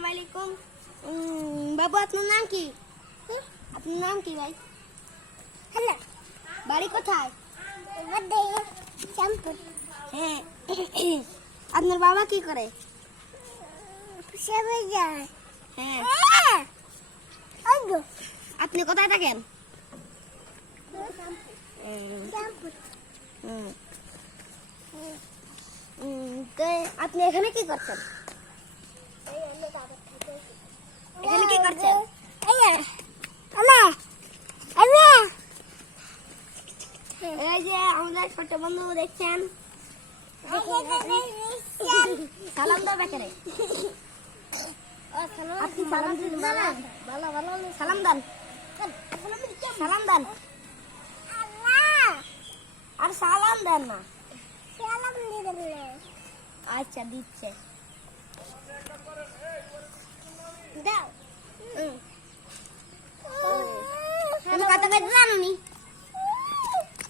আসসালামু আলাইকুম। বাবু আপনার নাম কি? আপনার নাম কি ভাই? হ্যালো, বাড়ি কোথায়? শ্যামপুর। হ্যাঁ, আপনার বাবা কি করে? যায়। হ্যাঁ, আপনি কোথায় থাকেন? তো আপনি এখানে কি করছেন? এখানে কি করছেন? এই যে আমাদের ছোট বন্ধু দেখছেন, সালাম দাও বেচারে। আপনি সালাম দিন, সালাম দেন, সালাম দেন, আর সালাম দেন না। আচ্ছা দিচ্ছে, দাও। কথা বলতে জানো নি?